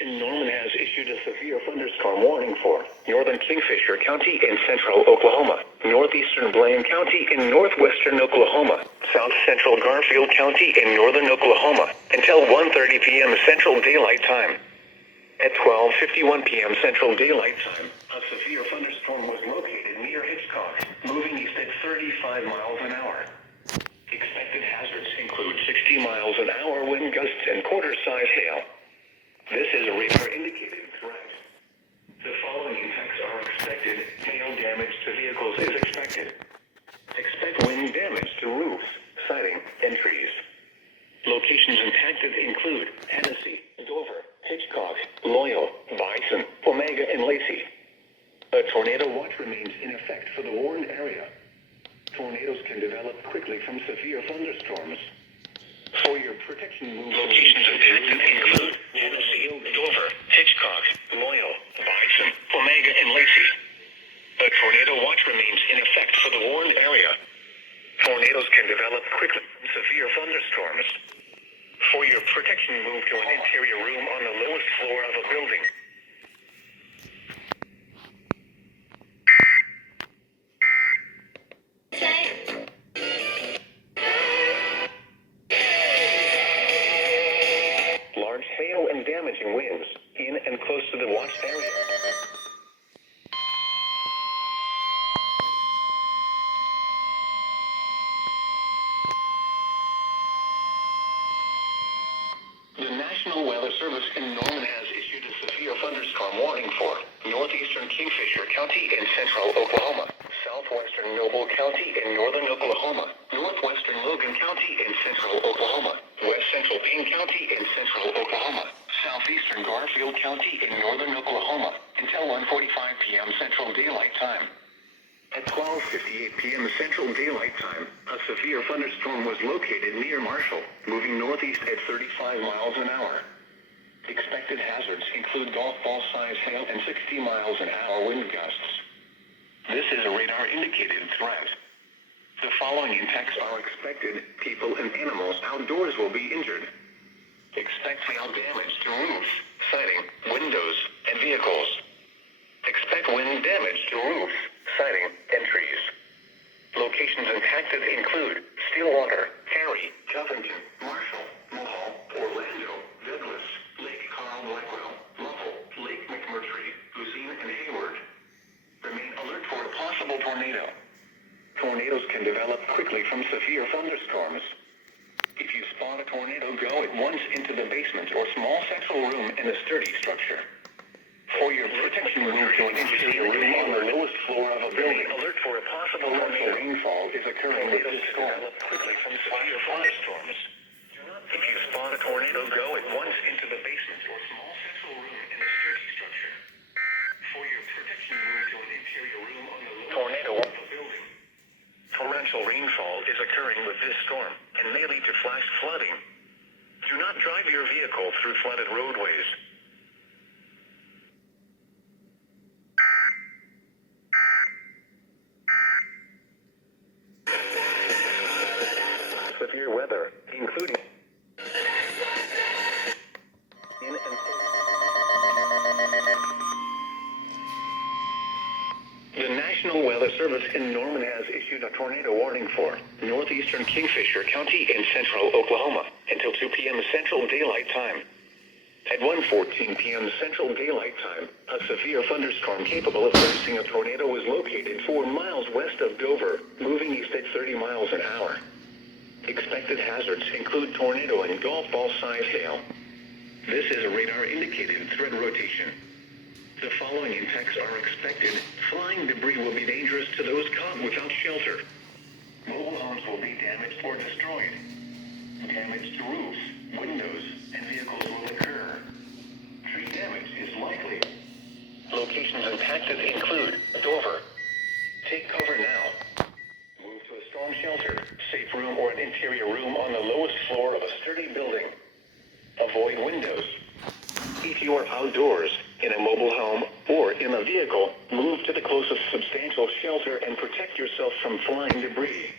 in Norman has issued a severe thunderstorm warning for northern Kingfisher County in central Oklahoma, northeastern Blaine County in northwestern Oklahoma, south central Garfield County in northern Oklahoma, until 1:30 p.m. Central Daylight Time. At 12:51 p.m. Central Daylight Time, a severe thunderstorm was located near Hitchcock, moving east at 35 miles an hour. Expected hazards include 60 miles an hour wind gusts and quarter-size hail. This is a radar-indicated threat. The following impacts are expected. Hail damage to vehicles is expected. Expect wind damage to roofs, siding, and trees. Locations impacted include Hennessy, Dover, Hitchcock, Loyal, Bison, Omega, and Lacey. A tornado watch remains in effect for the warned area. Tornadoes can develop quickly from severe thunderstorms. For your protection, locations impacted include Hennessy, Dover, Hitchcock, Loyal, Bison, Omega, and Lacey. A tornado watch remains in effect for the warned area. Tornadoes can develop quickly from severe thunderstorms. For your protection, move to an interior room on the lowest floor of a building. Large hail and damaging winds in and close to the watch area. The National Weather Service in Norman has issued a severe thunderstorm warning for northeastern Kingfisher County in central Oklahoma, southwestern Noble County in northern Oklahoma, northwestern Logan County in central Oklahoma, west central Payne County in central Oklahoma, southeastern Garfield County in northern Oklahoma, until 1:45 p.m. Central Daylight Time. At 12:58 p.m. Central Daylight Time, a severe thunderstorm was located near Marshall, moving northeast at 35 miles an hour. Expected hazards include golf ball-size hail and 60 miles an hour wind gusts. This is a radar-indicated threat. The following impacts are expected. People and animals outdoors will be injured. Expect hail damage to roofs, siding, windows, and vehicles. Expect wind damage to roofs, siding, and trees. Locations impacted include Stillwater, Cary, Covington, Marshall, Mohall, Orlando, Douglas, Lake Carl Blackwell, Muffle, Lake McMurtry, Lucine, and Hayward. Remain alert for a possible tornado. Tornadoes can develop quickly from severe thunderstorms. If you spot a tornado, go at once into the basement or small central room in a sturdy structure. For your protection, move to an interior room on the lowest floor of a building. Alert for a possible tornado. Rainfall is occurring with this storm. Quickly from severe thunderstorms. If you spot a tornado, go at once into the basement or small central room in a sturdy structure. For your protection, move to an interior room on the lowest floor of a building. Torrential rainfall is occurring with this storm and may lead to flash flooding. Do not drive your vehicle through flooded roadways. Severe weather, including The National Weather Service in Norman has issued a tornado warning for northeastern Kingfisher County in central Oklahoma until 2 p.m. Central Daylight Time. At 1:14 p.m. Central Daylight Time, a severe thunderstorm capable of producing a tornado was located 4 miles west of Dover, moving east at 30 miles an hour. Expected hazards include tornado and golf ball-size hail. This is a radar-indicated threat rotation. The following impacts are expected. Flying debris will be dangerous to those caught without shelter. Mobile homes will be damaged or destroyed. Damage to roofs, windows, and vehicles will occur. Tree damage is likely. Locations impacted include Dover. Take cover now. Move to a storm shelter, safe room, or an interior room on the lowest floor of a sturdy building. Avoid windows. If you are outdoors, in a mobile home, or in a vehicle, move to the closest substantial shelter and protect yourself from flying debris.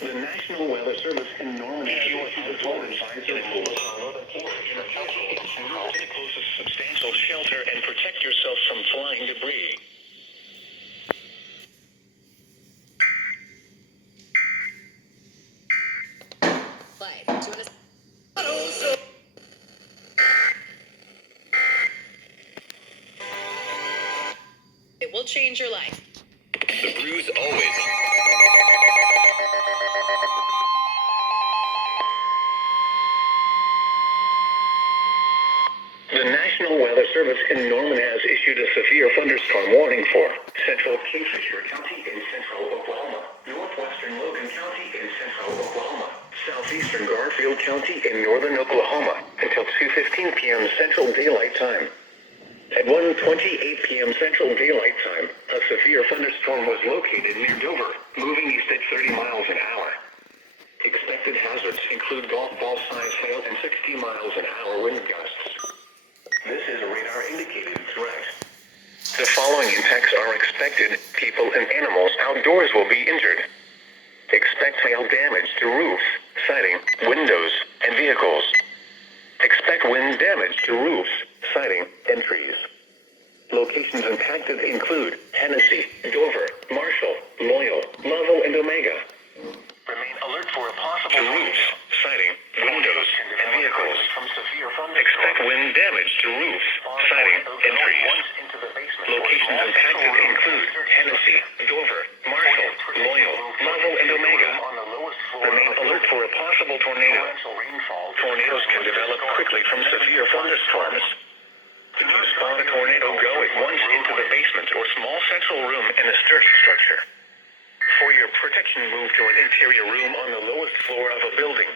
The National National Weather Service in Norman has issued a flood advisory in Oklahoma, Kingfisher County, and Central to the closest substantial shelter and protect yourself from flying debris. It will change your life. The Brews always. The National Weather Service in Norman has issued a severe thunderstorm warning for central Kingfisher County in central Oklahoma, northwestern Logan County in central Oklahoma, southeastern Garfield County in northern Oklahoma until 2:15 p.m. Central Daylight Time. At 1:28 p.m. Central Daylight Time, a severe thunderstorm was located near Dover, moving east at 30 miles an hour. Expected hazards include golf ball size hail and 60 miles an hour wind gusts. This is a radar-indicated threat. The following impacts are expected. People and animals outdoors will be injured. Expect hail damage to roofs, siding, windows, and vehicles. Expect wind damage to roofs, siding, and trees. Locations impacted include Tennessee, Dover, Marshall, Loyal, Lovell, and Omega. Remain alert for a possible roofs, siding, windows, and vehicles. Expect wind damage to roofs, siding, and trees. Locations impacted include Tennessee, Dover, Marshall, Loyal, Lovell, and Omega. Remain alert for a possible tornado. Tornadoes can develop quickly from severe thunderstorms. Do not spot a tornado, go at once into the basement or small central room in a sturdy structure. For your protection, move to an interior room on the lowest floor of a building.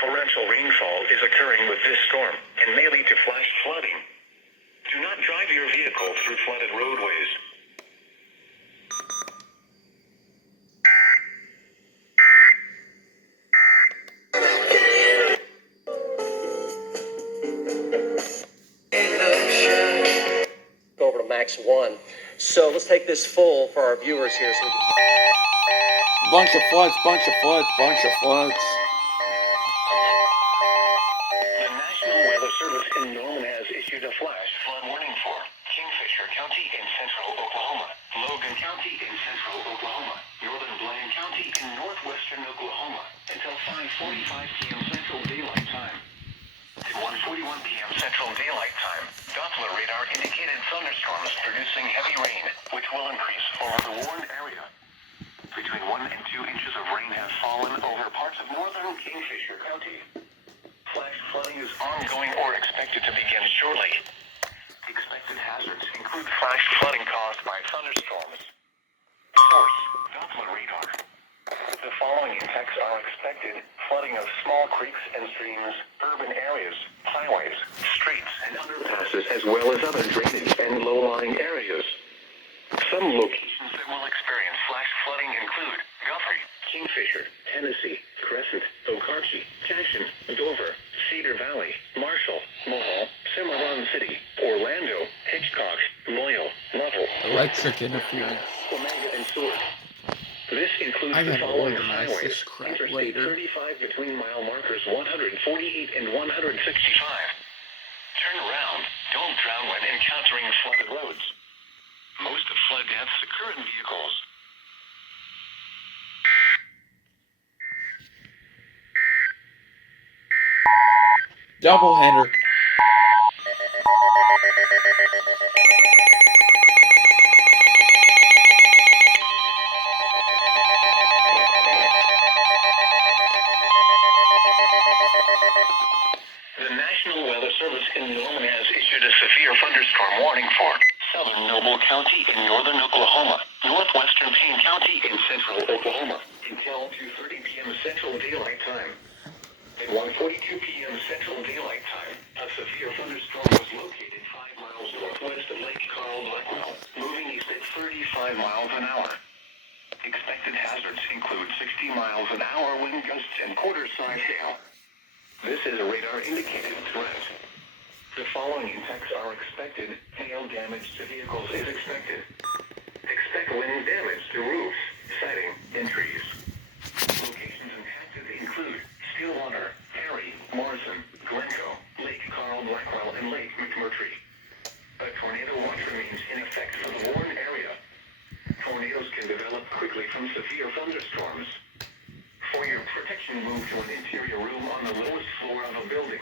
Torrential rainfall is occurring with this storm and may lead to flash flooding. Do not drive your vehicle through flooded roadways. Go over to max 1. So let's take this full for our viewers here. So bunch of floods. The National Weather Service in Norman has issued a flash flood warning for Kingfisher County in central Oklahoma, Logan County in central Oklahoma, northern Blaine County in northwestern Oklahoma until 5:45 p.m. Central Daylight Time. At 1:41 p.m. Central Daylight Time, Doppler radar indicated thunderstorms producing heavy rain, which will increase over the warned area. Between 1 and 2 inches of rain has fallen over parts of northern Kingfisher County. Flash flooding is ongoing or expected to begin shortly. Expected hazards include flash flooding caused by thunderstorms. Source: Doppler radar. The following impacts are expected: flooding of small creeks and streams, urban areas, highways, streets, and underpasses, as well as other drainage and low-lying areas. Some locations that will experience flash flooding include Guthrie, Kingfisher, Tennessee, Crescent, Okarche, Cashin, Dover, Cedar Valley, Marshall, Mohall, Cimarron City, Orlando, Hitchcock, Loyal, Lovell, Electric interference. Omega, and Seward. This includes I the gotta following organize highways: this crap Interstate later. 35 between mile markers 148 and 165. Turn around. Don't drown when encountering flooded roads. Most of flood deaths occur in vehicles. Doubleheader. The National Weather Service in Norman has issued a severe thunderstorm warning for southern Noble County in northern Oklahoma, northwestern Payne County in central Oklahoma until 2:30 p.m. Central Daylight Time. At 1:42 p.m. Central Daylight Time, a severe thunderstorm was located 5 miles northwest of Lake Carl Blackwell, moving east at 35 miles an hour. Expected hazards include 60 miles an hour wind gusts and quarter-size hail. This is a radar-indicated threat. The following impacts are expected. Hail damage to vehicles is expected. Expect wind damage to roofs, siding, and trees. Locations protection, move to an interior room on the lowest floor of a building.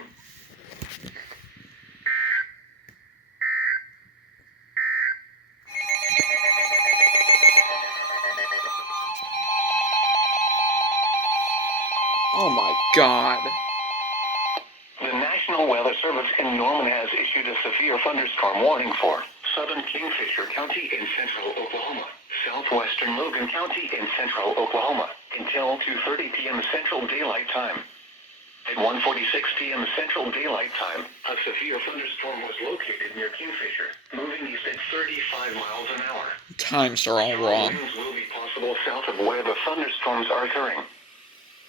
Oh my god. The National Weather Service in Norman has issued a severe thunderstorm warning for southern Kingfisher County in central Oklahoma, southwestern Logan County in central Oklahoma, until 2:30 p.m. Central Daylight Time. At 1:46 p.m. Central Daylight Time, a severe thunderstorm was located near Kingfisher, moving east at 35 miles an hour. Times are all wrong. Winds will be possible south of where the thunderstorms are occurring.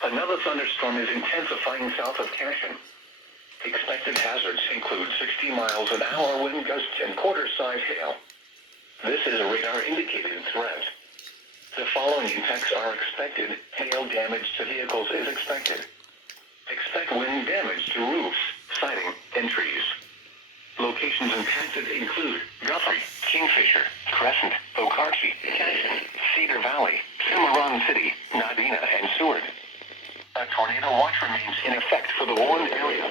Another thunderstorm is intensifying south of Cashin. Expected hazards include 60 miles an hour wind gusts and quarter-size hail. This is a radar-indicated threat. The following impacts are expected. Hail damage to vehicles is expected. Expect wind damage to roofs, siding, and trees. Locations impacted include Guthrie, Kingfisher, Crescent, Okarche, Cashin, Cedar Valley, Cimarron City, Nadina, and Seward. A tornado watch remains in effect for the warned area.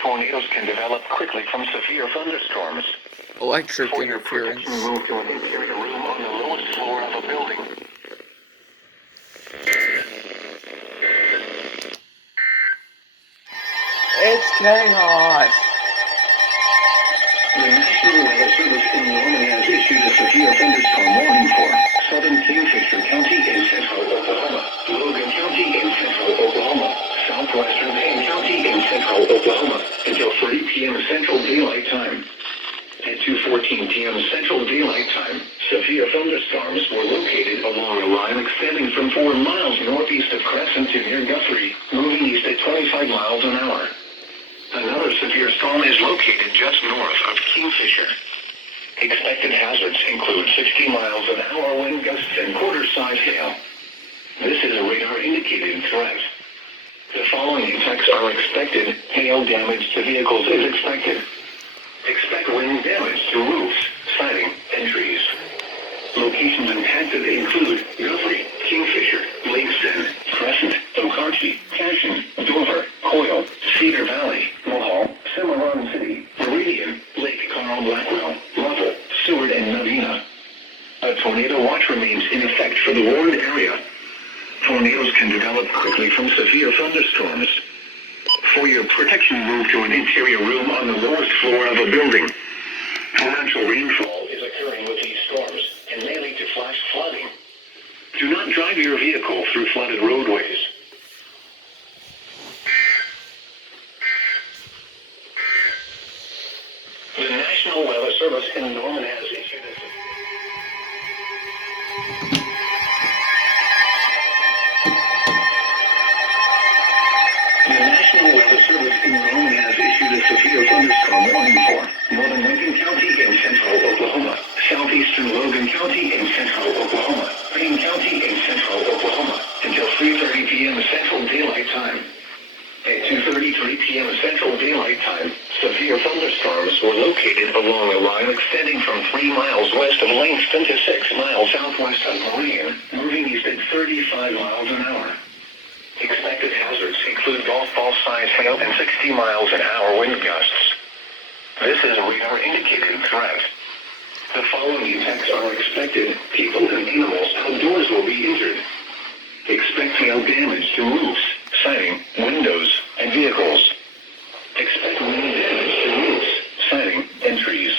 Tornadoes can develop quickly from severe thunderstorms. Electric For your interference. protection, move to an interior room on the lowest floor of a building. It's chaos. The National Weather Service in Norman has issued a severe thunderstorm warning for southern Kingfisher County in central Oklahoma, Logan County in central Oklahoma, southwestern Payne County in central Oklahoma, until 3 p.m. Central Daylight Time. At 2:14 p.m. Central Daylight Time, severe thunderstorms were located along a line extending from 4 miles northeast of Crescent to near Guthrie, moving east at 25 miles an hour. Another severe storm is located just north of Kingfisher. Expected hazards include 60 miles an hour wind gusts and quarter-size hail. This is a radar-indicated threat. The following impacts are expected. Hail damage to vehicles is expected. Expect wind damage to roofs, siding, and trees. Locations impacted include Guthrie, Kingfisher, Langston, Crescent, Okarche, Cashin, Dover, Coyle, Cedar Valley, Mohall, Cimarron City, Meridian, Lake Carl Blackwell, Lovell, Seward, and Nadina. A tornado watch remains in effect for the warned area. Tornadoes can develop quickly from severe thunderstorms. For your protection, move to an interior room on the lowest floor of a building. Torrential rainfall is occurring with these storms and may lead to flash flooding. Do not drive your vehicle through flooded roadways. The National Weather Service in Norman has issued a severe thunderstorm warning for northern Lincoln County in central Oklahoma, southeastern Logan County in central Oklahoma, Payne County in central Oklahoma, until 3:30 p.m. Central Daylight Time. At 2:33 p.m. Central Daylight Time, severe thunderstorms were located along a line extending from 3 miles west of Langston to 6 miles southwest of Meridian, moving east at 35 miles an hour. Expected hazards include golf ball-sized hail and 60 miles an hour wind gusts. This is a radar-indicated threat. The following impacts are expected. People and animals outdoors will be injured. Expect hail damage to roofs, siding, windows, and vehicles. Expect wind damage to roofs, siding, and trees.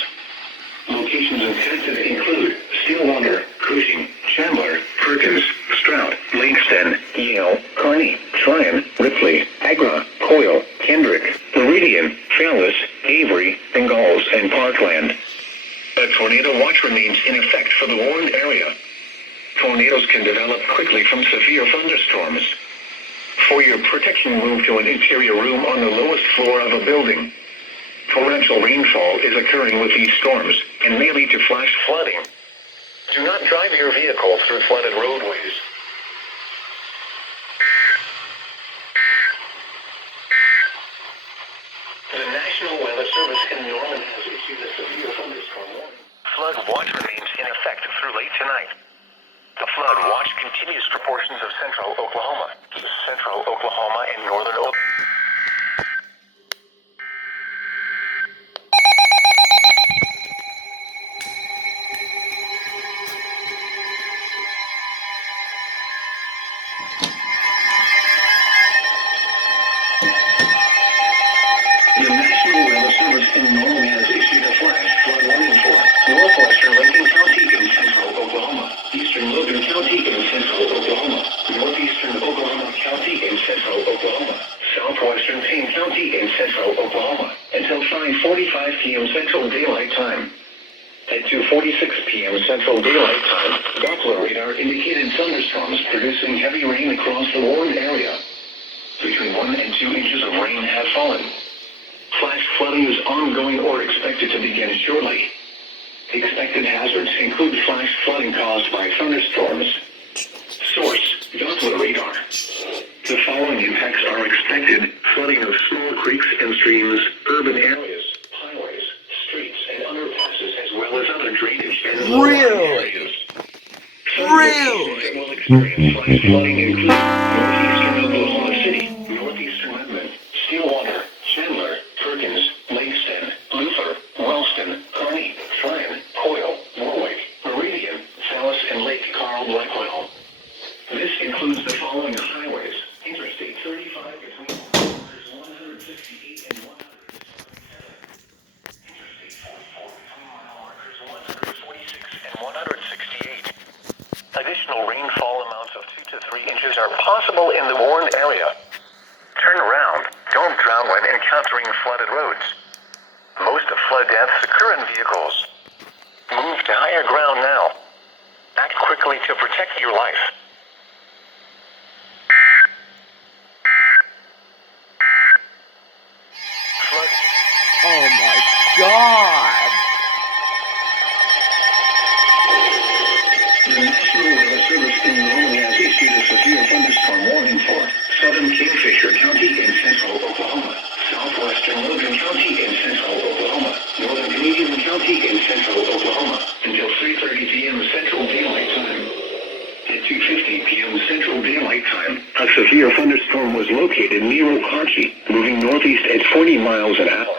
Locations impacted include Stillwater, Cushing, Chandler, Perkins, Strout, Langston, Yale, Kearney, Tryon, Ripley, Agra, Coyle, Kendrick, Meridian, Fallis, Avery, Ingalls, and Parkland. A tornado watch remains in effect for the warned area. Tornadoes can develop quickly from severe thunderstorms. For your protection, move to an interior room on the lowest floor of a building. Torrential rainfall is occurring with these storms and may lead to flash flooding. Do not drive your vehicle through flooded roadways. The National Weather Service in Norman has issued a severe thunderstorm warning. Flood watch remains in effect through late tonight. The flood watch continues for portions of central Oklahoma, central Oklahoma, and northern Oklahoma. The National Weather Service in Norman has issued a flash flood warning for Northwestern Lincoln County in central Oklahoma, Eastern Logan County in central Oklahoma, Northeastern Oklahoma County in central Oklahoma, Southwestern Payne County in central Oklahoma, until 5:45 p.m. Central Daylight Time. At 2:46 p.m. Central Daylight Time, Doppler radar indicated thunderstorms producing heavy rain across the warned area. Between 1 and 2 inches of rain have fallen. Flash flooding is ongoing or expected to begin shortly. Expected hazards include flash flooding caused by thunderstorms. Source: Doppler radar. The following impacts are expected: flooding of small creeks and streams, urban areas, highways, streets, and underpasses, as well as other drainage and Really? areas. Some locations that will experience flash flooding include northeastern Oklahoma City, northeastern Midland, Stillwater, Chandler, Perkins, Langston, Luther, Wellston, Kearney, Tryon, Coyle, Warwick, Meridian, Dallas, and Lake Carl Blackwell. This includes the following highways: Interstate 35 between kilometers 168 and 177, Interstate 44 between mile markers 146 and 168. Additional rainfall amounts of 2 to 3 inches are possible in the warned area. Turn around. Don't drown when encountering flooded roads. Most of flood deaths occur in vehicles. Move to higher ground now. Act quickly to protect your life. Flood. Oh my god! The National Weather Service in Norman has issued a severe thunderstorm warning for southern Kingfisher County in central Oklahoma, southwestern Logan County in central Oklahoma, northern Canadian County in central Oklahoma, until 3:30 p.m. Central Daylight Time. At 2:50 p.m. Central Daylight Time, a severe thunderstorm was located near Okarchi, moving northeast at 40 miles an hour.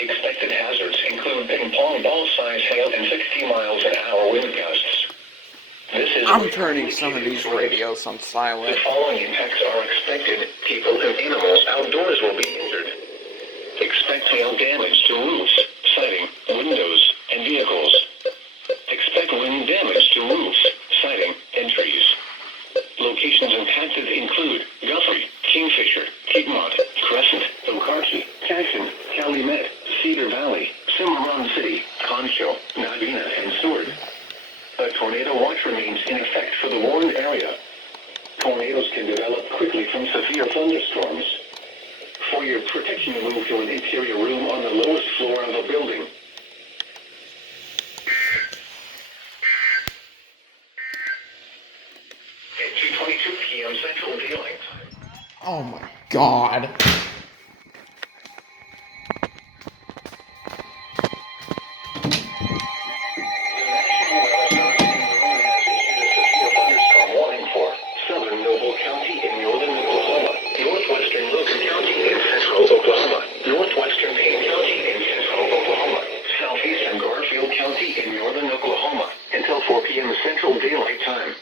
Expected hazards include ping-pong ball-size hail and 60 miles an hour wind gusts. I'm turning some of these radios on The silent. following impacts are expected. People and animals outdoors will be injured. Expect hail damage to roofs, siding, windows, and vehicles. Expect wind damage to roofs, siding, and trees. Locations impacted include Guthrie, Kingfisher, Piedmont, Crescent, Okarchi, Cashin, Calumet, Cedar Valley, Cimarron City, Concho, Nadina, and Seward. A tornado watch remains in effect for the warned area. Tornadoes can develop quickly from severe thunderstorms. For your protection, move to an interior room on the lowest floor of a building. At 2:22 p.m. Central Daylight Time. Oh my god. Southern Noble County in northern Oklahoma, northwestern Logan County in central Oklahoma, northwestern Payne County in central Oklahoma, southeastern Garfield County in northern Oklahoma, until 4 p.m. Central Daylight Time.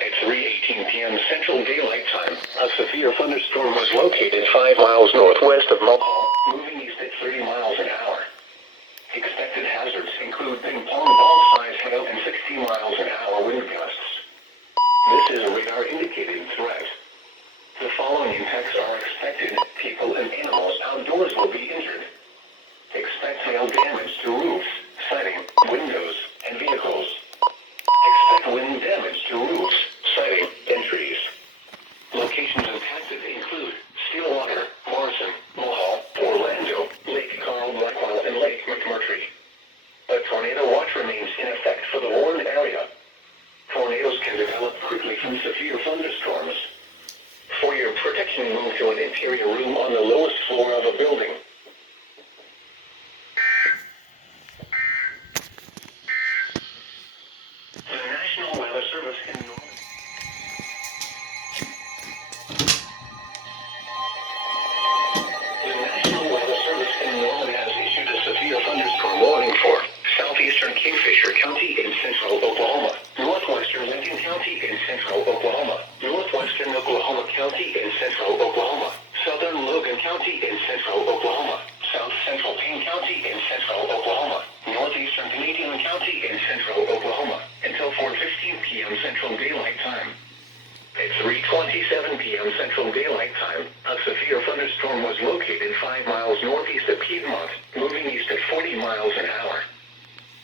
At 3:18 p.m. Central Daylight Time, a severe thunderstorm was located 5 miles northwest of Mulhall, moving east at 30 miles an hour. Expected hazards include ping-pong ball-size hail and 60 miles an hour wind gusts. This is a radar-indicated threat. The following impacts are expected. People and animals outdoors will be injured. Expect hail damage to roofs, siding, windows, and vehicles. Expect wind damage to roofs, siding, and trees. Locations impacted include Stillwater, Morrison, Mulhall, Orlando, Lake Carl Blackwell, and Lake McMurtry. A tornado watch remains in effect for the warned area. Tornadoes can develop quickly from severe thunderstorms. For your protection, move to an interior room on the lowest floor of a building. The National Weather Service in Kingfisher County in central Oklahoma, Northwestern Lincoln County in central Oklahoma, Northwestern Oklahoma County in central Oklahoma, southern Logan County in central Oklahoma, south central Payne County in central Oklahoma, northeastern Canadian County in central Oklahoma, until 4:15 p.m. Central Daylight Time. At 3:27 p.m. Central Daylight Time, a severe thunderstorm was located 5 miles northeast of Piedmont, moving east at 40 miles an hour.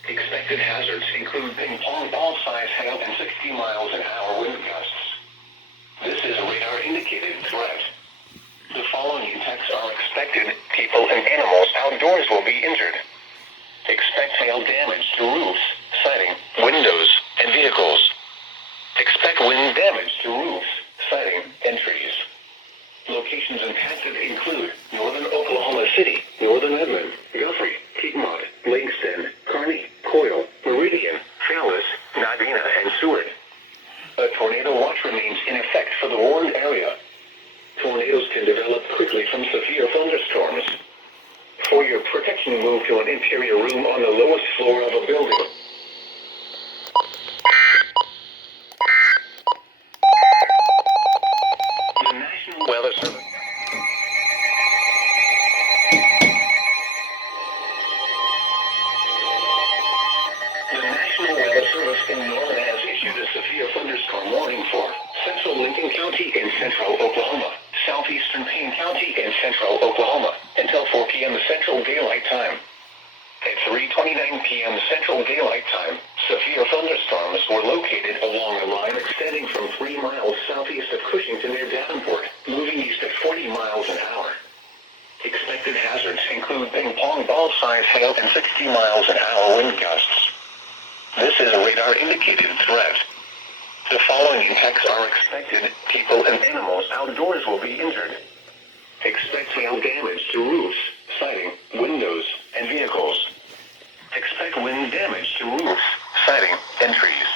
Expected hazards include ping-pong ball-size hail and 60 miles an hour wind gusts. This is a radar-indicated threat. The following impacts are expected. People and animals outdoors will be injured. Expect hail damage to roofs, siding, windows, and vehicles. Expect wind damage to roofs, siding, and trees. Locations impacted include northern Oklahoma City, northern Midland, Guthrie, Piedmont, Langston, Kearney, Coyle, Meridian, Fallis, Nadina, and Seward. A tornado watch remains in effect for the warned area. Tornadoes can develop quickly from severe thunderstorms. For your protection, move to an interior room on the lowest floor of a building. The National Weather Service. The National Weather Service in Norman has issued a severe thunderstorm warning for central Lincoln County in central Oklahoma, southeastern Payne County in central Oklahoma, until 4 p.m. Central Daylight Time. At 3:29 p.m. Central Daylight Time, severe thunderstorms were located along a line extending from 3 miles southeast of Cushington near Davenport, moving east at 40 miles an hour. Expected hazards include ping-pong ball-size hail and 60 miles an hour wind gusts. This is a radar-indicated threat. The following impacts are expected. People and animals outdoors will be injured. Expect hail damage to roofs, siding, windows, and vehicles. Expect wind damage to roofs, siding, and trees.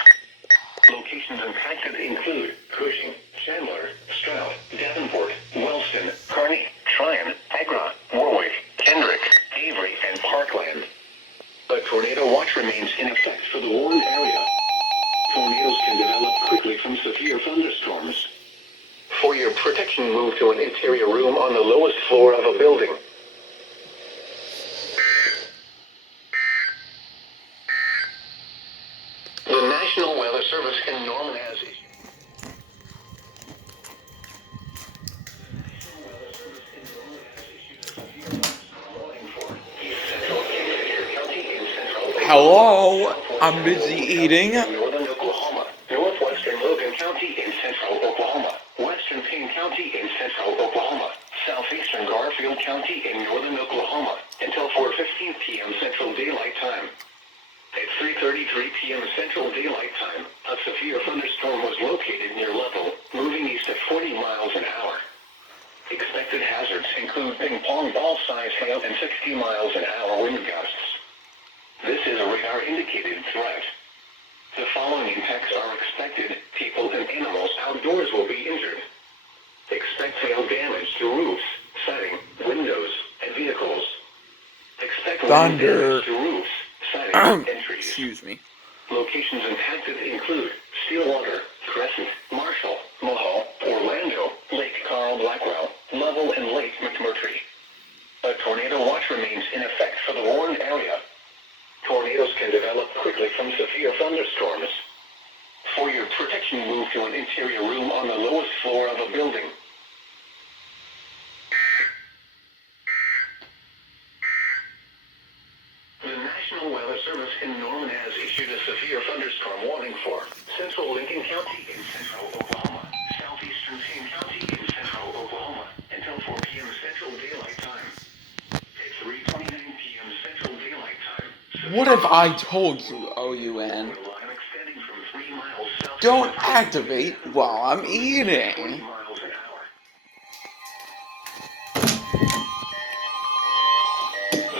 Locations impacted include Cushing, Chandler, Stroud, Davenport, Wellston, Kearney, Tryon, Agra, Warwick, Kendrick, Avery, and Parkland. A tornado watch remains in effect for the warned area. Tornadoes can develop quickly from severe thunderstorms. For your protection, move to an interior room on the lowest floor of a building. The National Weather Service in Norman has issued. Hello, I'm busy eating. Northern Oklahoma, northwestern Logan County in central Oklahoma, western Payne County in central Oklahoma, southeastern Garfield County in northern Oklahoma, until 4:15 p.m. Central Daylight Time. At 3:33 p.m. Central Daylight Time, a severe thunderstorm was located near Level, moving east at 40 miles an hour. Expected hazards include ping-pong ball-size hail and 60 miles an hour wind gusts. This is a radar-indicated threat. The following impacts are expected. People and animals outdoors will be injured. Expect hail damage to roofs, siding, windows, and vehicles. Expect wind damage to roofs, siding, and trees. Excuse me. Locations impacted include Stillwater, Crescent, Marshall, Mohall, Orlando, Lake Carl Blackwell, Level, and Lake McMurtry. A tornado watch remains in effect for the warned area. Tornadoes can develop quickly from severe thunderstorms. For your protection, move to an interior room on the lowest floor of a building. The National Weather Service in Norman has issued a severe thunderstorm warning for central Lincoln County in central Oklahoma, southeastern Payne County in central Oklahoma, until 4 p.m. Central Daylight Time. At 3:29 p.m. Central Daylight Time. What have I told you, OUN? Don't activate while I'm eating. The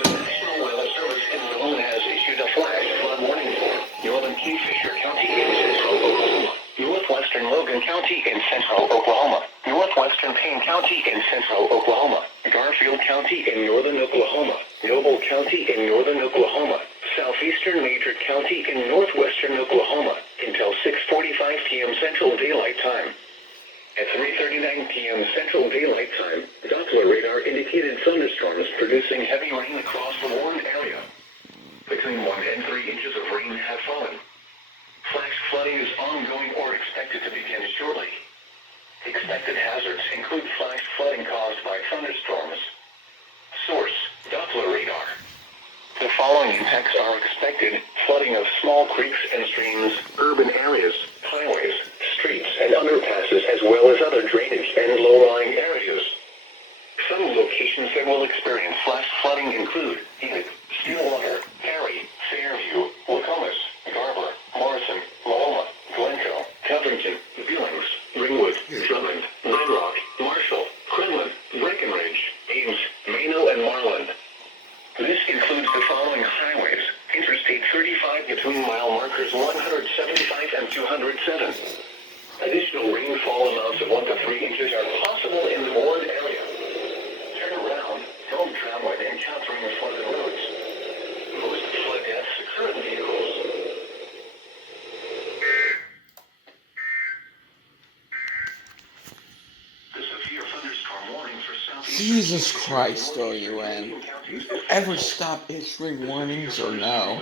National Weather Service in Logan has issued a flash flood warning for northern Kingfisher County in central Oklahoma, northwestern Logan County in central Oklahoma, northwestern Payne County in central Oklahoma, Garfield County in northern Oklahoma, Noble County in northern Oklahoma, southeastern Major County in northwestern Oklahoma until 6:45 p.m. Central Daylight Time. At 3:39 p.m. Central Daylight Time, Doppler radar indicated thunderstorms producing heavy rain across the warned area. Between 1 and 3 inches of rain have fallen. Flash flooding is ongoing or expected to begin shortly. Expected hazards include flash flooding caused by thunderstorms. Source: Doppler radar. The following impacts are expected: flooding of small creeks and streams, urban areas, highways, streets, and underpasses, as well as other drainage and low-lying areas. Some locations that will experience flash flooding include Enid, Stillwater, Perry, Fairview, Lacomas, Garber, Morrison, Loma, Glencoe, Covington, Billings, Ringwood, Drummond, Red Rock, Marshall, Quinlan, Breckenridge, Ames, Mano, and Marland. This includes the following highways: Interstate 35 between mile markers 175 and 207. Additional rainfall amounts of 1 to 3 inches are possible in the warned area. Turn around, don't travel when encountering flooded roads. Most flood deaths occur in vehicles. The severe thunderstorm warning for southeast. Jesus Christ, OUN. Do you ever stop issuing warnings or no?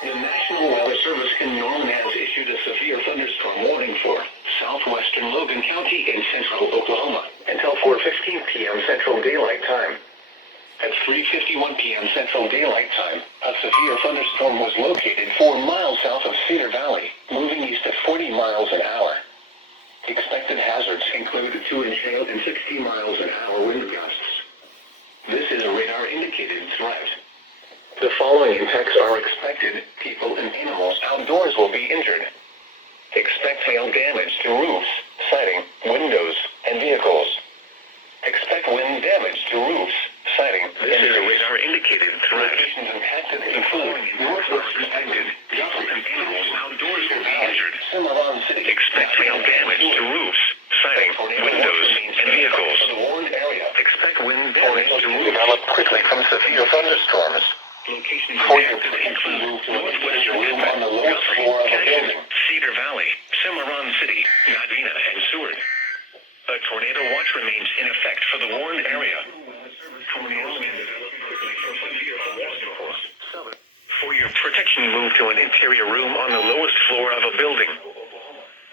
The National Weather Service in Norman has issued a severe thunderstorm warning for southwestern Logan County in central Oklahoma until 4:15 p.m. Central Daylight Time. At 3:51 p.m. Central Daylight Time, a severe thunderstorm was located 4 miles south of Cedar Valley, moving east at 40 miles an hour. Expected hazards include 2-inch hail and 60 miles an hour wind gusts. This is a radar-indicated threat. The following impacts are expected: people and animals outdoors will be injured. Expect hail damage to roofs, siding, windows, and vehicles. Expect wind damage to roofs, siding, and This is a radar-indicated threat. Locations impacted include Northwestern expected. People and animals outdoors will be injured. Cimarron City. Expect hail damage to roofs, siding, windows, and vehicles. The warned area. Expect wind damage to develop quickly from severe thunderstorms. Locations impacted include Northwestern on the lowest floor of a building. Cedar Valley, Cimarron City, Nadina, and Seward. A tornado watch remains in effect for the warned area. For your protection, move to an interior room on the lowest floor of a building.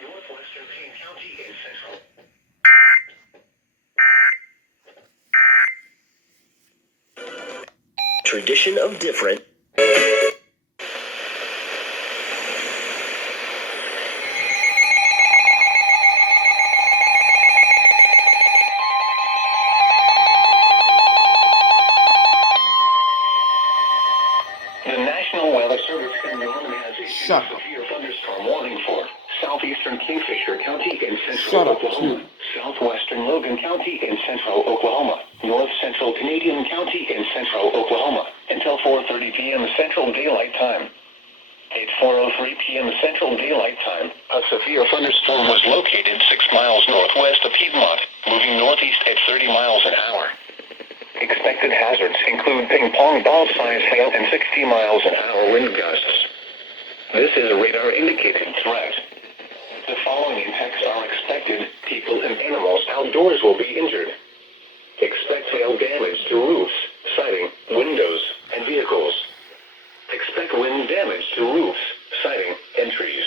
Northwestern Payne County in central. Tradition of different. The National Weather Service in Norman has issued a severe thunderstorm warning for southeastern Kingfisher County in central Oklahoma, southwestern Logan County in central Oklahoma, north central Canadian County in central Oklahoma, until 4:30 p.m. Central Daylight Time. At 4:03 p.m. Central Daylight Time, a severe thunderstorm was located 6 miles northwest of Piedmont, moving northeast at 30 miles an hour. Expected hazards include ping-pong ball-sized hail and 60 miles an hour wind gusts. This is a radar-indicated threat. The following impacts are expected: people and animals outdoors will be injured. Expect hail damage to roofs, siding, windows, and vehicles. Expect wind damage to roofs, siding, and trees.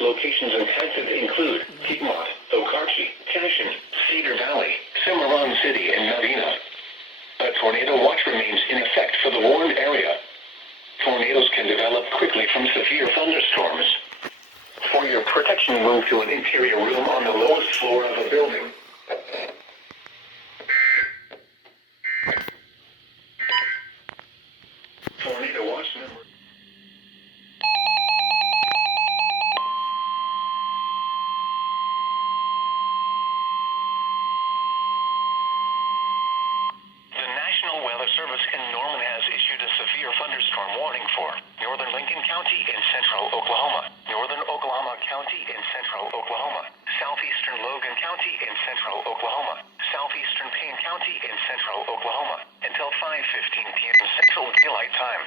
Locations impacted include Piedmont, Okarche, Cashin, Cedar Valley, Cimarron City, and Nadina. A tornado watch remains in effect for the warned area. Tornadoes can develop quickly from severe thunderstorms. For your protection, move to an interior room on the lowest floor of a building. Tornado watch number. The National Weather Service in Norman has issued a severe thunderstorm warning for northern Lincoln County in central Oklahoma, northern Oklahoma County in central Oklahoma, southeastern Logan County in central Oklahoma, southeastern Payne County in central Oklahoma, until 5:15 p.m. Central Daylight Time.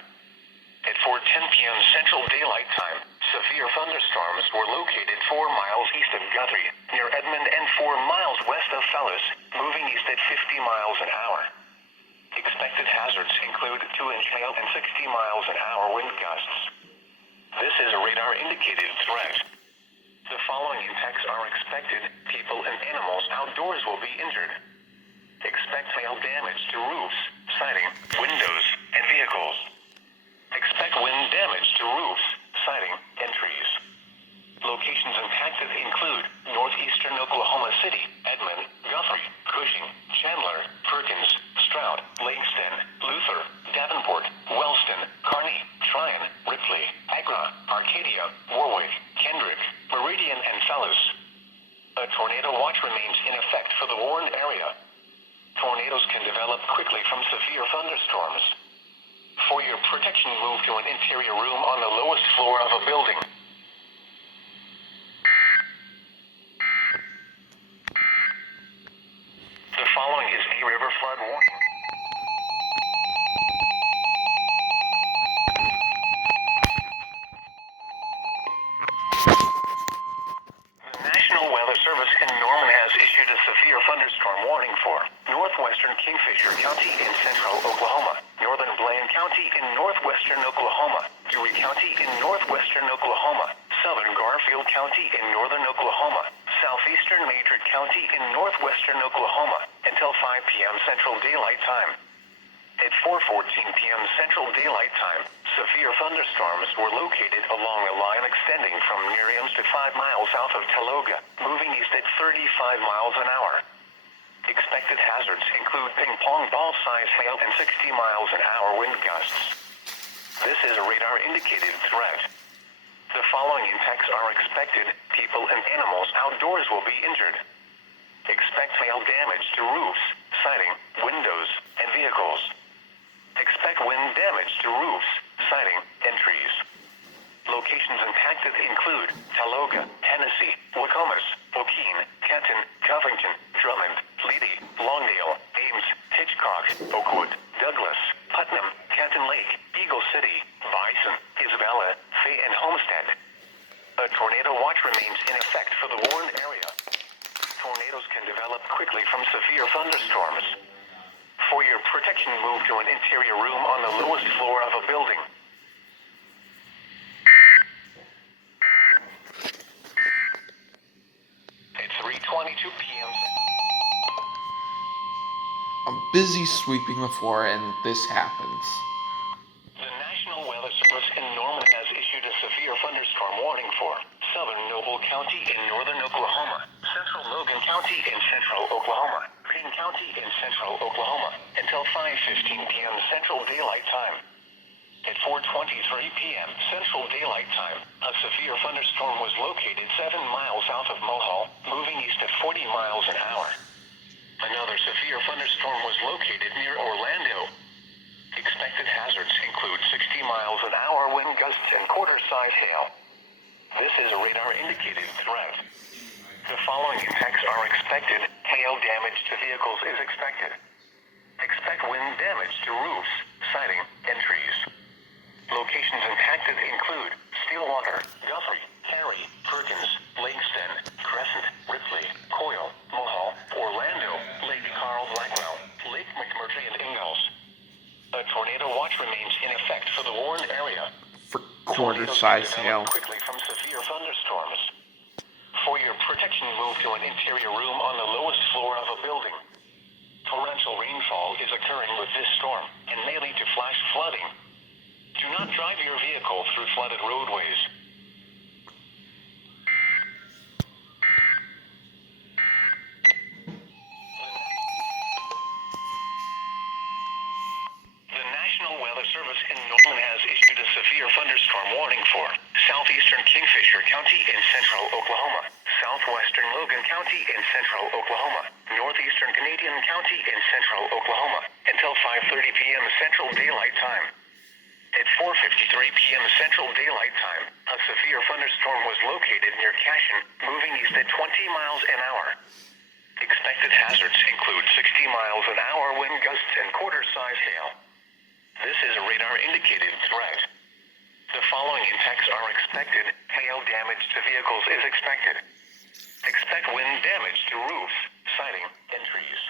At 4:10 p.m. Central Daylight Time, severe thunderstorms were located 4 miles east of Guthrie, near Edmond, and 4 miles west of Fellows, moving east at 50 miles an hour. Expected hazards include 2-inch hail and 60 miles an hour wind gusts. This is a radar-indicated threat. The following impacts are expected. People and animals outdoors will be injured. Expect hail damage to roofs, siding, windows, and vehicles. Expect wind damage to roofs, siding, and trees. Locations impacted include Northeastern Oklahoma City, Edmond, Guthrie, Cushing, Chandler, Perkins, Stroud, Langston, Luther, Davenport, Wellston, Kearney, Tryon, Ripley, Agra, Arcadia, Warwick, Kendrick, Meridian, and Fellows. A tornado watch remains in effect for the warned area. Tornadoes can develop quickly from severe thunderstorms. For your protection, move to an interior room on the lowest floor of a building. The following is a river flood warning. The National Weather Service in Norman has issued a severe thunderstorm warning for Northwestern Kingfisher County in central Oklahoma, Northern Blaine County in northwestern Oklahoma, Erie County in northwestern Oklahoma, Southern Garfield County in northern Oklahoma, Southeastern Madrid County in northwestern Oklahoma, until 5 p.m. Central Daylight Time. At 4:14 p.m. Central Daylight Time, severe thunderstorms were located along a line extending from Miriams to 5 miles south of Taloga, moving east at 35 miles an hour. Expected hazards include ping-pong ball-sized hail and 60 miles an hour wind gusts. This is a radar-indicated threat. The following impacts are expected. People and animals outdoors will be injured. Expect hail damage to roofs, siding, windows, and vehicles. Expect wind damage to roofs, siding, and trees. Locations impacted include Taloga, Hennessy, Wacomas, O'Keene, Kenton, Covington, Drummond, Leedy, Longdale, Ames, Hitchcock, Oakwood, Douglas, Putnam, Canton Lake, Eagle City, Bison, Isabella, Fay, and Homestead. A tornado watch remains in effect for the warned area. Tornadoes can develop quickly from severe thunderstorms. For your protection, move to an interior room on the lowest floor of a building. At 3:22 p.m. I'm busy sweeping the floor and this happens. The National Weather Service in Norman has issued a severe thunderstorm warning for southern Noble County in northern Oklahoma, central Logan County in central Oklahoma, Payne County in central Oklahoma, until 5:15 p.m. Central Daylight Time. At 4:23 p.m. Central Daylight Time, a severe thunderstorm was located 7 miles south of Mohall, moving east at 40 miles an hour. Another severe thunderstorm was located near Orlando. Expected hazards include 60 miles an hour wind gusts and quarter-size hail. This is a radar-indicated threat. The following impacts are expected. Hail damage to vehicles is expected. Expect wind damage to roofs, siding, and trees. Locations impacted include Stillwater, Guthrie, Harry, Perkins, Langston, Crescent, Ripley, Coyle, Mohall, Orlando, Lake Carl, Blackwell, Lake McMurtry, and Ingalls. A tornado watch remains in effect for the warned area. For quarter-sized hail. Quickly from severe thunderstorms. For your protection, move to an interior room on the lowest floor of a building. Torrential rainfall is occurring with this storm and may lead to flash flooding. Do not drive your vehicle through flooded roadways. The National Weather Service in Norman has issued a severe thunderstorm warning for southeastern Kingfisher County in central Oklahoma, southwestern Logan County in central Oklahoma, northeastern Canadian County in central Oklahoma, until 5:30 p.m. Central Daylight Time. At 4:53 p.m. Central Daylight Time, a severe thunderstorm was located near Cashin, moving east at 20 miles an hour. Expected hazards include 60 miles an hour wind gusts and quarter-size hail. This is a radar-indicated threat. The following impacts are expected. Hail damage to vehicles is expected. Expect wind damage to roofs, siding, and trees.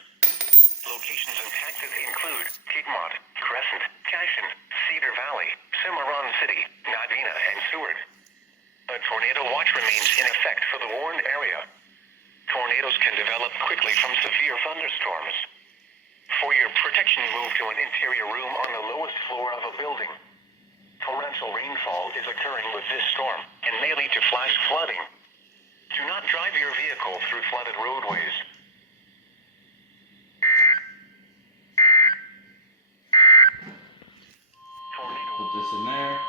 Locations impacted include Piedmont, Crescent, Cashin, Cedar Valley, Cimarron City, Nadina, and Seward. A tornado watch remains in effect for the warned area. Tornadoes can develop quickly from severe thunderstorms. For your protection, move to an interior room on the lowest floor of a building. Torrential rainfall is occurring with this storm and may lead to flash flooding. Do not drive your vehicle through flooded roadways. Put this in there.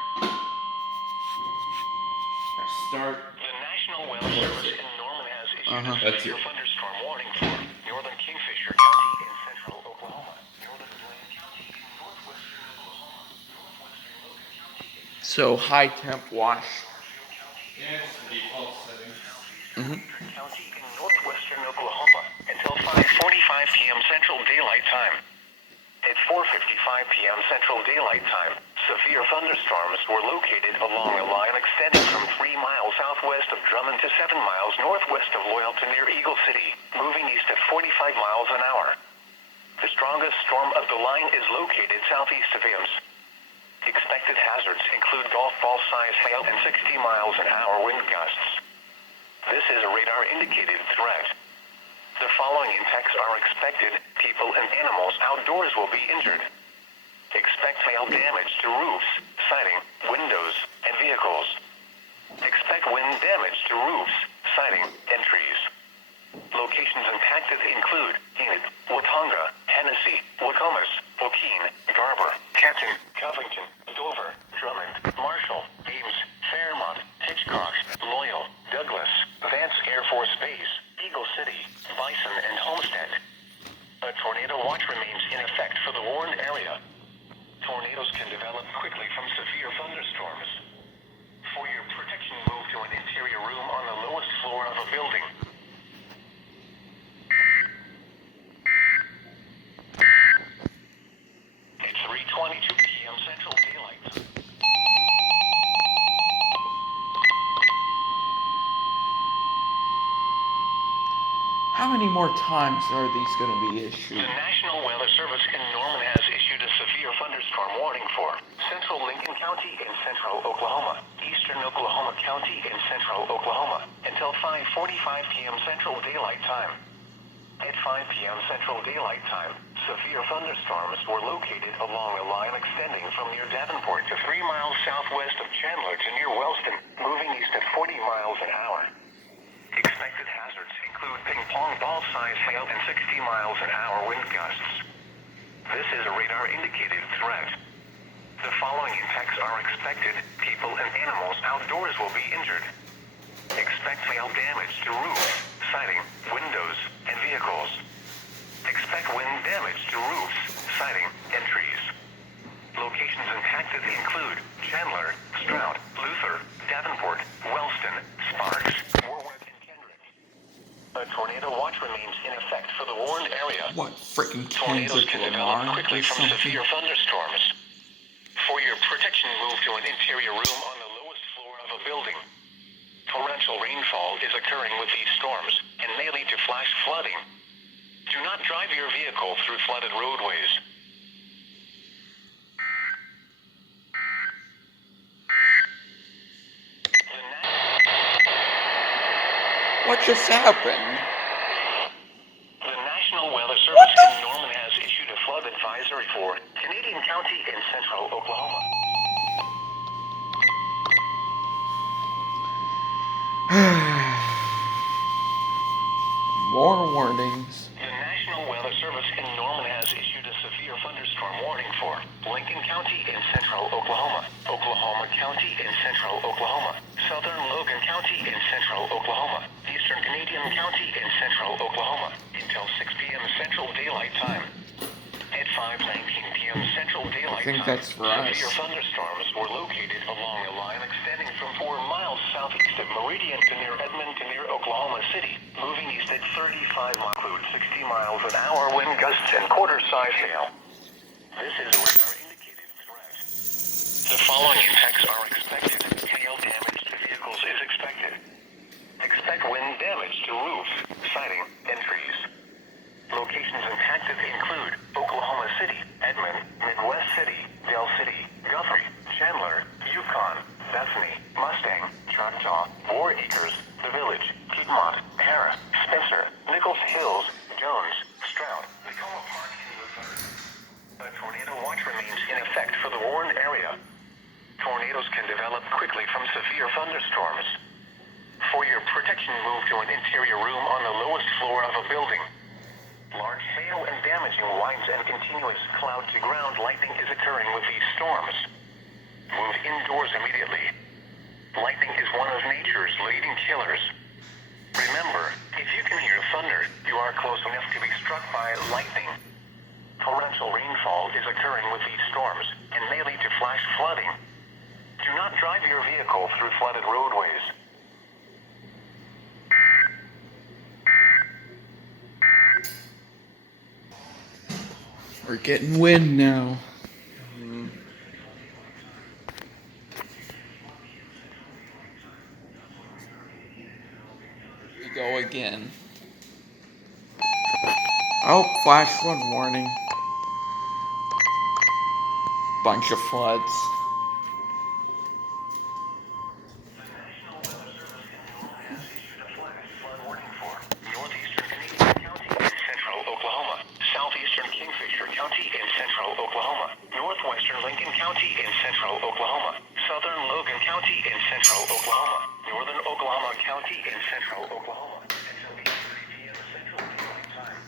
Press start. The National Weather Service in Norman has issued a That's severe it. thunderstorm warning for northern Kingfisher County in central Oklahoma, northern Payne County in northwestern Oklahoma, northwestern Logan County in So high temp wash. Yeah, it's the default setting. County in northwestern Oklahoma until 5:45 p.m. Central Daylight Time. At 4:55 p.m. Central Daylight Time, severe thunderstorms were located along a line extending from 3 miles southwest of Drummond to 7 miles northwest of Loyalton near Eagle City, moving east at 45 miles an hour. The strongest storm of the line is located southeast of Ames. Expected hazards include golf ball-sized hail and 60 miles an hour wind gusts. This is a radar-indicated threat. The following impacts are expected. People and animals outdoors will be injured. Expect hail damage to roofs, siding, windows, and vehicles. Expect wind damage to roofs, siding, and trees. Locations impacted include Enid, Watonga, Hennessy, Wacomas, Waukegan, Garber, Canton, Covington, Dover, Drummond, Marshall, Ames, Fairmont, Hitchcock, Loyal, Douglas, Vance Air Force Base, Eagle City, Bison, and Homestead. A tornado watch remains in effect for the warned area. Tornadoes can develop quickly from severe thunderstorms. For your protection, move to an interior room on the lowest floor of a building. At 3:22 p.m. Central Daylight. How many more times are these going to be issued? The National Weather Service in Norman has issued a severe thunderstorm warning for central Lincoln County in central Oklahoma, eastern Oklahoma County in central Oklahoma, until 5:45 p.m. Central Daylight Time. At 5 p.m. Central Daylight Time, severe thunderstorms were located along a line extending from near Davenport to 3 miles southwest of Chandler to near Wellston, moving east at 40 miles an hour. Expected hazards include ping-pong ball-sized hail and 60 miles an hour wind gusts. This is a radar-indicated threat. The following impacts are expected. People and animals outdoors will be injured. Expect hail damage to roofs, siding, windows, and vehicles. Expect wind damage to roofs, siding, and trees. Locations impacted include Chandler, Stroud, Luther, Davenport, Wellston, Sparks, Warwick, and Kendrick. A tornado watch remains in effect for the warned area. What, freaking Tornadoes Kendrick can develop Lamar quickly or from something? severe thunderstorms. For your protection, move to an interior room on the lowest floor of a building. Torrential rainfall is occurring with these storms and may lead to flash flooding. Do not drive your vehicle through flooded roadways. What just happened? The National Weather Service in Norman has issued a flood advisory for Canadian County in central Oklahoma. More warnings. The National Weather Service in Norman has issued a severe thunderstorm warning for Lincoln County in central Oklahoma, Oklahoma County in central Oklahoma, southern Logan County in central Oklahoma, eastern Canadian County in central Oklahoma, until 6 p.m. Central Daylight Time. At 5:19 p.m. Central Daylight I think Time. that's for us. Severe thunderstorms were located along a line extending from 4 miles southeast of Meridian to near Edmond to near Oklahoma City, moving east at 35 miles, 60 miles an hour wind gusts and quarter-size hail. This is a radar indicated threat. The following impacts are expected. Hail damage to vehicles is expected. Expect wind damage to roofs, siding, and trees. Locations impacted include Oklahoma City, Edmond, Midwest City, Del City, Guthrie, Chandler, Yukon, Bethany, Mustang, Choctaw, War Acres, The Village, Piedmont, Hara, Spencer, Nichols Hills, Jones, Stroud, Tacoma Park, and Luther. A tornado watch remains in effect for the warned area. Tornadoes can develop quickly from severe thunderstorms. For your protection, move to an interior room on the lowest floor of a building. Large hail and damaging winds and continuous cloud-to-ground lightning is occurring with these storms. Move indoors immediately. Lightning is one of nature's leading killers. Remember, if you can hear thunder, you are close enough to be struck by lightning. Torrential rainfall is occurring with these storms and may lead to flash flooding. Do not drive your vehicle through flooded roadways. We're getting wind now. We go again. Oh, flash flood warning. Bunch of floods. Northeastern County in central Oklahoma, southeastern Kingfisher County in central Oklahoma, northwestern Lincoln County in central Oklahoma, southern Logan County in central Oklahoma, northern Oklahoma County in central Oklahoma, until 8:30 p.m. Central Daylight Time.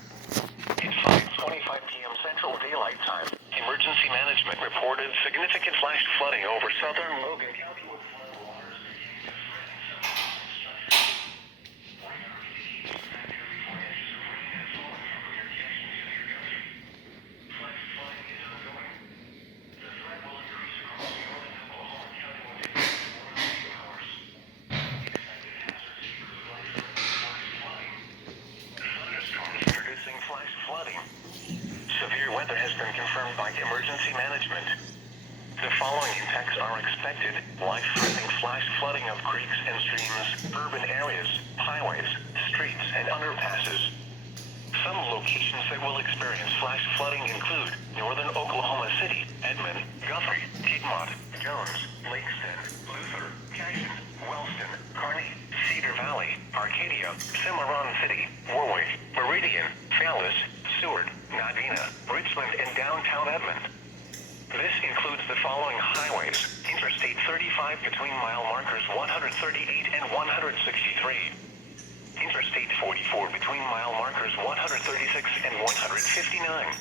At 5:25 p.m. Central Daylight Time, emergency management reported significant flash flooding over southern Logan County with flood waters. Flash flooding. Severe weather has been confirmed by emergency management. The following impacts are expected: life-threatening flash flooding of creeks and streams, urban areas, highways, streets, and underpasses. Some locations that will experience flash flooding include northern Oklahoma City, Edmond, Guthrie, Piedmont, Jones, Lakeston, Luther, Cashin, Wellston, Kearney, Cedar Valley, Arcadia, Cimarron City, Warwick, Meridian, Fallis, Seward, Nadina, Richland, and downtown Edmond. This includes the following highways: Interstate 35 between mile markers 138 and 163. Interstate 44 between mile markers 136 and 159.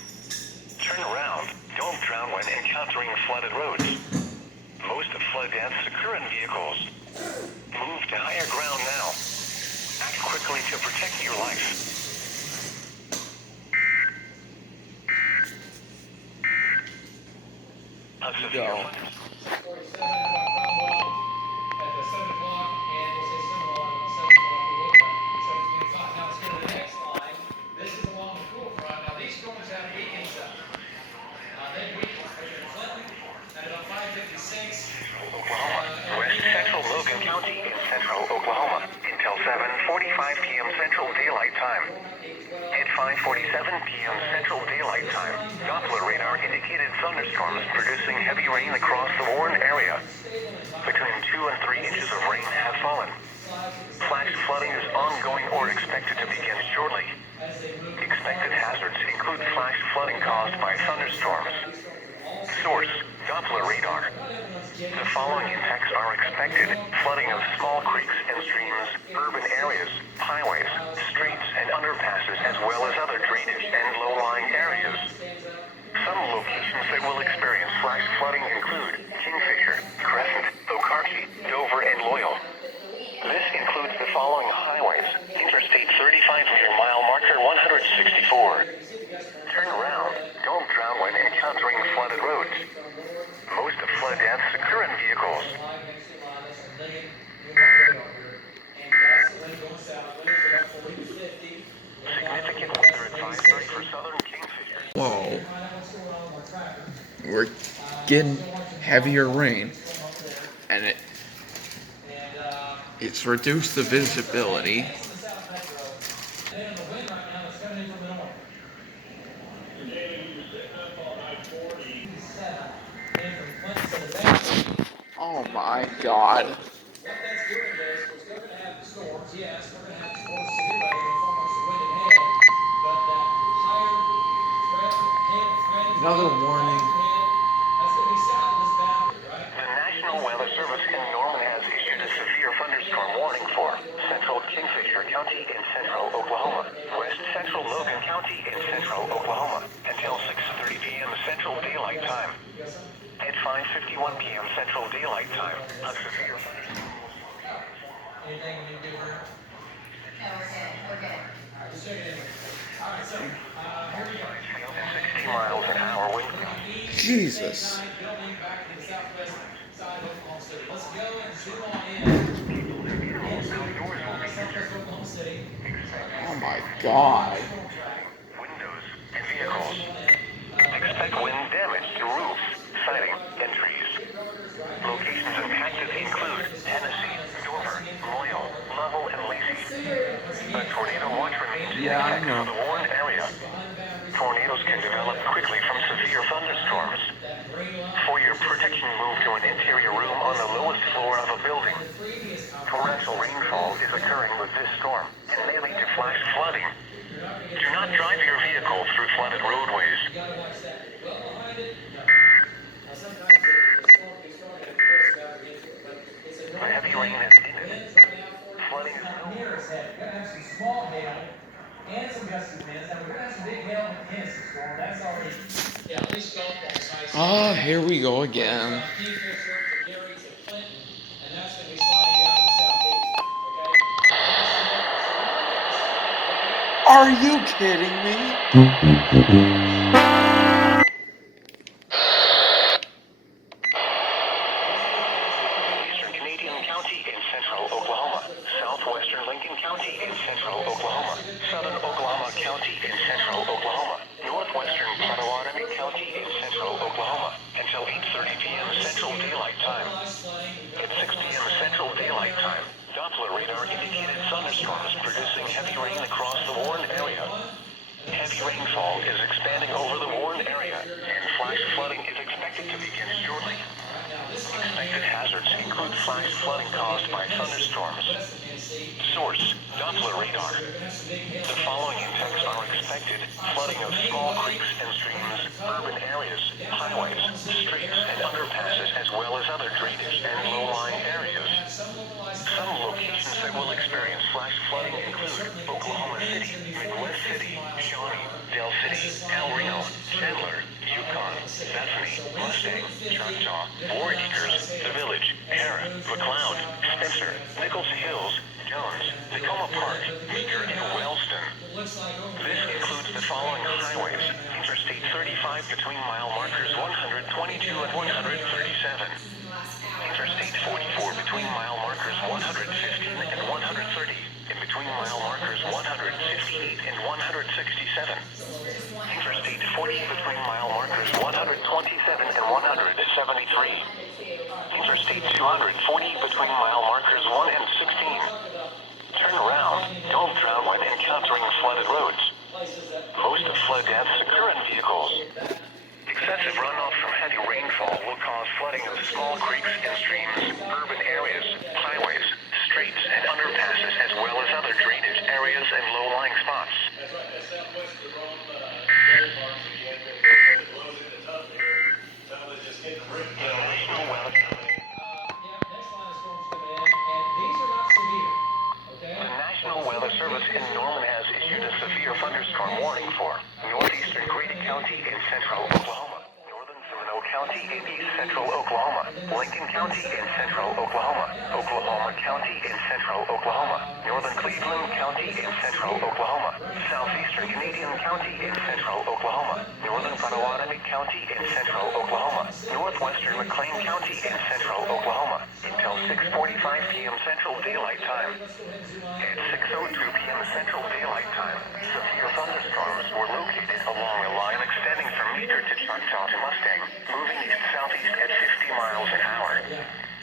Turn around. Don't drown when encountering flooded roads. Most flood deaths occur in vehicles. Move to higher ground now. Act quickly to protect your life. Go. West Central Logan County in central Oklahoma until 7:45 p.m. Central Daylight Time. At 5:47 p.m. Central Daylight Time, Doppler radar indicated thunderstorms producing heavy rain across the warned area. Between 2 and 3 inches of rain have fallen. Flash flooding is ongoing or expected to begin shortly. Expected hazards include flash flooding caused by thunderstorms. Source: Doppler radar. The following impacts are expected: flooding of small creeks and streams, urban areas, highways, streets, and underpasses, as well as other drainage and low-lying areas. Some locations that will experience flash flooding include Kingfisher, Crescent, Okarche, Dover, and Loyal. This includes the following highways: Interstate 35 near mile marker 164. Turn around. Don't drown Significant weather advisory for southern Kingfisher. Whoa. We're getting heavier rain. And it's reduced the visibility. Oh my god. Another warning. The National Weather Service in Norman has issued a severe thunderstorm warning for central Kingfisher County in central Oklahoma, west central Logan County in central Oklahoma, until 6:30 p.m. Central Daylight Time. At 5:51 p.m. Central Daylight Time, a severe thunderstorm will start. Anything we need to do for now? No, we're good. All right, just check it in. All right, so, here we go. 60 miles an hour wind. Jesus. Building back to the southwest side of Oklahoma City. Let's go and zoom on in. Southwest Oklahoma City. Oh my god. Windows and vehicles. Expect wind damage to roofs, siding, and trees. Locations impacted include Tennessee, Dover, Loyal, Lovell, and Lacey. A tornado watch remains in effect for the Warren area. Tornadoes can develop quickly from severe thunderstorms. For your protection, move to an interior room on the lowest floor of a building. Torrential rainfall is occurring with this storm and may lead to flash flooding. Do not drive your vehicle through flooded roadways. The heavy rain is imminent. Flooding is And some gusty winds. Now we're gonna have some big hail and Tennessee storm. That's already, at least golf balls high. Ah, here we go again. Kingfisher to Gary to Clinton, and that's gonna be sliding down to the southeast. Okay. Are you kidding me? Eastern Canadian County in central Oklahoma, southwestern Lincoln County in central Oklahoma, southern Oklahoma County in central Oklahoma, northwestern Potawatomi County in central Oklahoma, until 8:30 p.m. Central Daylight Time. At 6 p.m. Central Daylight Time, Doppler radar indicated thunderstorms producing heavy rain across the Warren area. Heavy rainfall is expanding over the Warren area, and flash flooding is expected to begin shortly. Expected hazards include flash flooding caused by thunderstorms. Source, Doppler radar. The following impacts are expected: flooding of small creeks and streams, urban areas, highways, streets, and underpasses, as well as other drainage and low-lying areas. Some locations that will experience flash flooding include Oklahoma City, Midwest City, Shawnee, Del City, El Reno, Chandler, Yukon, Bethany, Mustang, Choctaw, Warren Acres, The Village, Hara, McLeod, Spencer, Nichols Hills, Jones, Tacoma Park, Meeker, and Wellston. This includes the following highways: Interstate 35 between mile markers 122 and 137. Interstate 44 between mile markers 115 and 130, and between mile markers 158 and 167. Interstate 40 between mile markers 127 and 173. Interstate 240 between mile markers 1 and 16. Turn around. Don't drown when encountering flooded roads. Most of flood deaths occur in vehicles. Excessive runoff from heavy rainfall will cause flooding of small creeks and streams, urban areas, highways, streets, and underpasses, as well as other drainage areas and low-lying spots. The National Weather Service in Norman has issued a severe thunderstorm warning for northeastern Grady County in central Oklahoma, northern Seminole County in east central Oklahoma, Lincoln County in central Oklahoma, Oklahoma County in central Oklahoma, northern Cleveland County in central Oklahoma, southeastern Canadian County in central Oklahoma, northern Potawatomi County in central Oklahoma, northwestern McLean County in central Oklahoma, until 6:45 p.m. Central Daylight Time. At 6:02 p.m. Central Daylight Time, severe thunderstorms were located along a line extending from Meeker to Choctaw to Mustang, moving east-southeast at 50 miles an hour.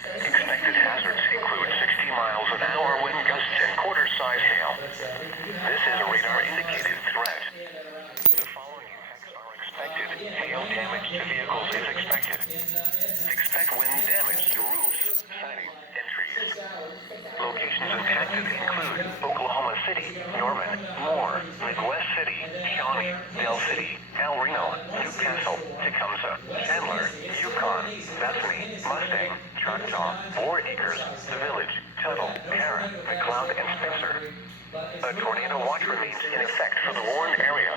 Expected hazards include 60 miles an hour wind gusts and quarter-size hail. This is a radar-indicated threat. The following effects are expected. Hail damage to vehicles is expected. Expect wind damage to roofs, siding, and trees. Locations impacted include Oklahoma City, Norman, Moore, Midwest City, Shawnee, Dell City, El Reno, Newcastle, Tecumseh, Chandler, Yukon, Bethany, Mustang, Choctaw, 4 Acres, The Village, Tuttle, Kara, McLeod, and Spencer. A tornado watch remains in effect for the Warren area.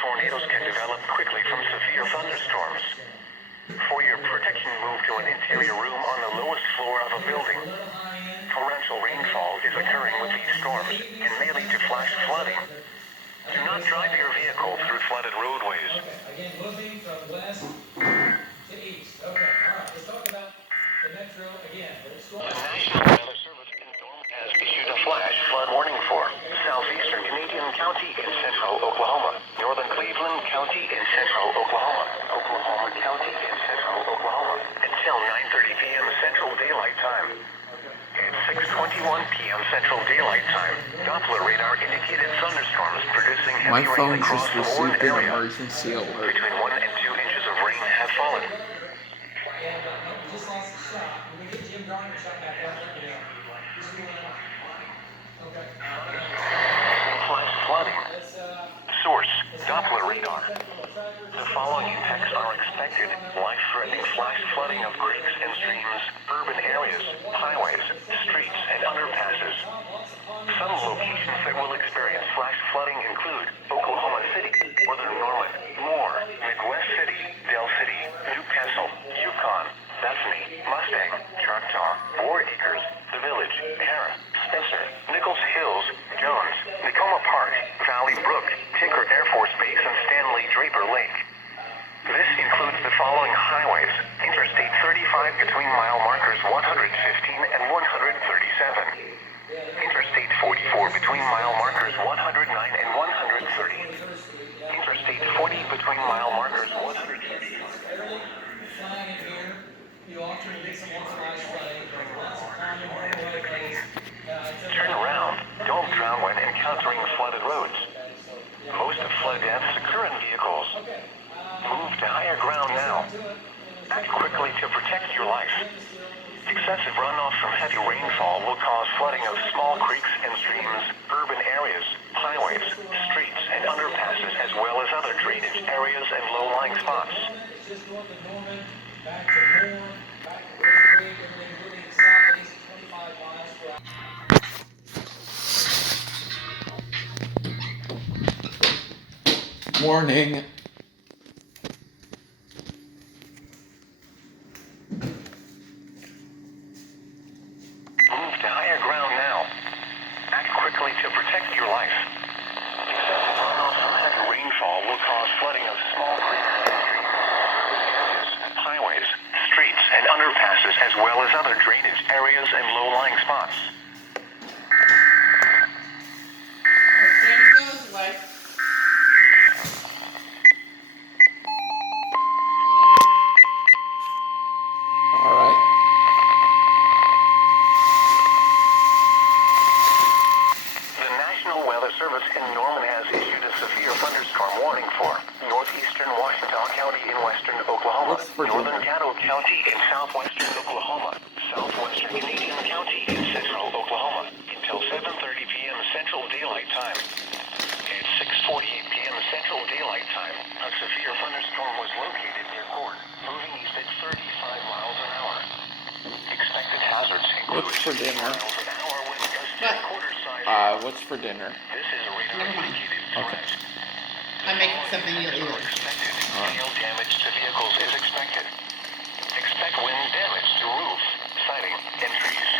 Tornadoes can develop quickly from severe thunderstorms. For your protection, move to an interior room on the lowest floor of a building. Torrential rainfall is occurring with these storms and may lead to flash flooding. Do not drive your vehicle through flooded roadways. Again, moving from west to east. Okay, all right. Let's talk about the metro again. The National Weather Service in Norman has issued a flash flood warning for southeastern Canadian County in central Oklahoma, northern Cleveland County in central Oklahoma, Oklahoma County in central Oklahoma, until 9:30 p.m. Central Daylight Time. At 6:21 p.m. Central Daylight Time, Doppler radar indicated thunderstorms producing My heavy rain phone across just the Warren received an area. emergency alert. Between 1 and 2 inches of rain have fallen. And we just lost the shot. We're going to get Jim Garner shot back up. Okay. Flash flooding. Source, Doppler radar. The following impacts are expected. Life-threatening flash flooding of creeks and streams, urban areas, highways, streets, and underpasses. Some locations that will experience flash flooding include Oklahoma City, northern Norman, Moore, Midwest City, Dell City, Newcastle, Yukon, Bethany, Mustang, Choctaw, 4 Acres, The Village, Kara, Spencer, Nichols Hills, Jones, Tacoma Park, Valley Brook, Tinker Air Force Base, and Stanley Draper Lake. This includes the following highways: Interstate 35 between mile markers 115 and 137. Interstate 44 between mile markers 109 and 130. Interstate 40 between mile markers 130. Flying in here, you often get some authorized flooding. Lots of common roadways. Turn around. Don't drown when encountering flooded roads. Most flood deaths occur in vehicles. Move to higher ground now. Act quickly to protect your life. Excessive runoff from heavy rainfall will cause flooding of small creeks and streams, urban areas, highways, streets, and underpasses, as well as other drainage areas and low-lying spots. Just north of Norman, back to Moore, back to Red Creek, everything moving southeast 25 miles per hour. Warning. Move to higher ground now. Act quickly to protect your life. Excessive runoff from heavy rainfall will cause flooding of small creeks, highways, streets, and underpasses, as well as other drainage areas and low-lying spots. Goes away. Alright. The National Weather Service in Norman has issued a severe thunderstorm warning for northeastern Washita County in western Oklahoma, What's for northern dinner? Caddo County in southwestern Oklahoma, southwestern Canadian County in central Oklahoma, until 7:30 p.m. Central Daylight Time. At 6:48 p.m. Central Daylight Time, a severe thunderstorm was located near Gord, moving east at 35 miles an hour. Expected hazards include What's for 60 dinner? miles an hour wind gusts What? and quarter-size. What's for dinner? This is a Never mind. radar-indicated Okay. threat. I'm making something you'll eat. Expected. Alright. Hail damage to vehicles is expected. Expect wind damage to roofs, siding, and trees.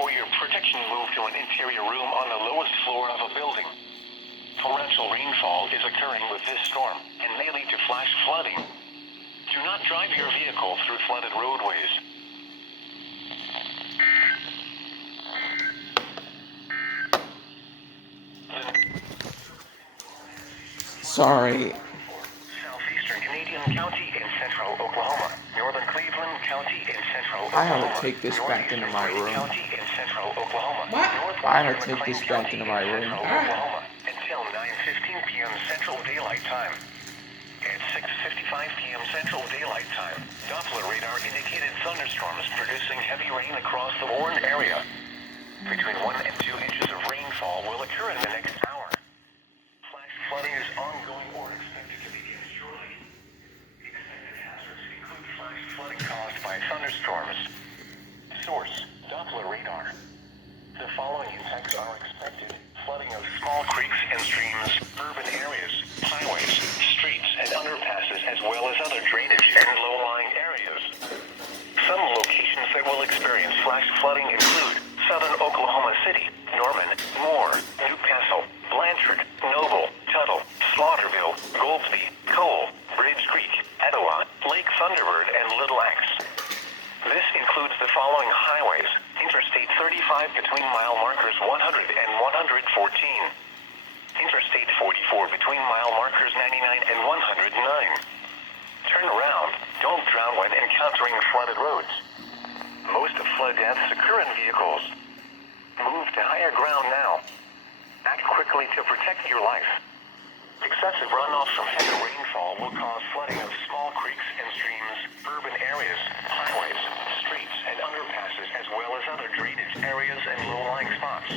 For your protection, move to an interior room on the lowest floor of a building. Torrential rainfall is occurring with this storm and may lead to flash flooding. Do not drive your vehicle through flooded roadways. Sorry. Southeastern Canadian County in central Oklahoma. Northern Cleveland County in central I Oklahoma. ought to take this back into my room. County in central Oklahoma. What? I ought to take this back into my room. Oklahoma until 9:15 p.m. Central Daylight Time. At 6:55 p.m. Central Daylight Time, Doppler radar indicated thunderstorms producing heavy rain across the warned area. Between 1 and 2 inches of rainfall will occur in the next hour. Flash flooding is ongoing or expected to begin shortly. Expected hazards include flash flooding caused by thunderstorms. Source: Doppler radar. The following impacts are expected: flooding of small creeks and streams, urban areas, highways, streets, and underpasses, as well as other drainage and low-lying areas. Some locations that will experience flash flooding include southern Oklahoma City, Norman, Moore, Newcastle, Blanchard, Noble, Tuttle, Slaughterville, Goldsby, Cole, Bridge Creek, Etowah, Lake Thunderbird, and Little Axe. This includes the following highways: Interstate 35 between mile markers 100 and 114. Interstate 44 between mile markers 99 and 109. Turn around. Don't drown when encountering flooded roads. Most of flood deaths occur in vehicles. Move to higher ground now. Act quickly to protect your life. Excessive runoff from heavy rainfall will cause flooding of small creeks and streams, urban areas, highways, streets, and underpasses, as well as other drainage areas and low-lying spots.